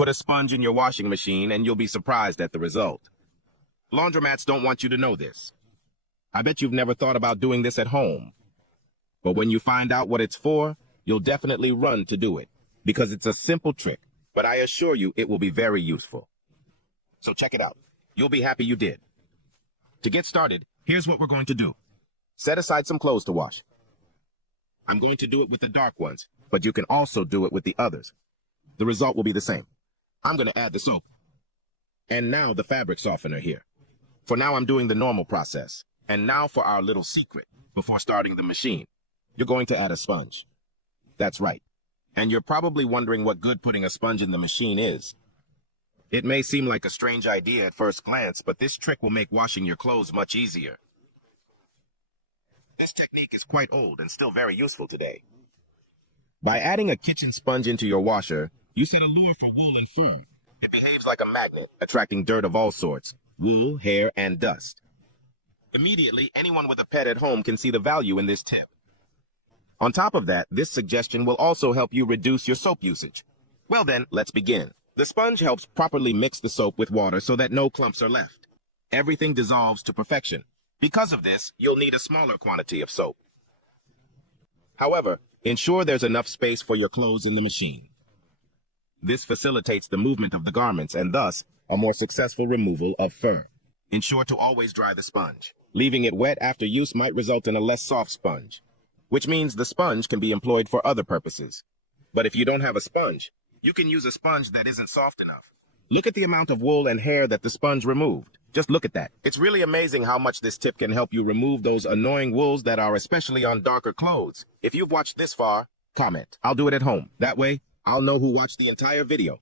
Put a sponge in your washing machine and you'll be surprised at the result. Laundromats don't want you to know this. I bet you've never thought about doing this at home. But when you find out what it's for, you'll definitely run to do it, because it's a simple trick, but I assure you it will be very useful. So check it out. You'll be happy you did. To get started, here's what we're going to do. Set aside some clothes to wash. I'm going to do it with the dark ones, but you can also do it with the others. The result will be the same. I'm going to add the soap. And now the fabric softener here. For now, I'm doing the normal process. And now for our little secret, before starting the machine. You're going to add a sponge. That's right. And you're probably wondering what good putting a sponge in the machine is. It may seem like a strange idea at first glance, but this trick will make washing your clothes much easier. This technique is quite old and still very useful today. By adding a kitchen sponge into your washer, you set a lure for wool and fur. It behaves like a magnet, attracting dirt of all sorts, wool, hair, and dust. Immediately, anyone with a pet at home can see the value in this tip. On top of that, this suggestion will also help you reduce your soap usage. Well then, let's begin. The sponge helps properly mix the soap with water so that no clumps are left. Everything dissolves to perfection. Because of this, you'll need a smaller quantity of soap. However, ensure there's enough space for your clothes in the machine. This facilitates the movement of the garments and thus a more successful removal of fur. Ensure to always dry the sponge. Leaving it wet after use might result in a less soft sponge, which means the sponge can be employed for other purposes. But if you don't have a sponge, you can use a sponge that isn't soft enough. Look at the amount of wool and hair that the sponge removed. Just look at that. It's really amazing how much this tip can help you remove those annoying wools that are especially on darker clothes. If you've watched this far, comment. I'll do it at home. That way, I'll know who watched the entire video.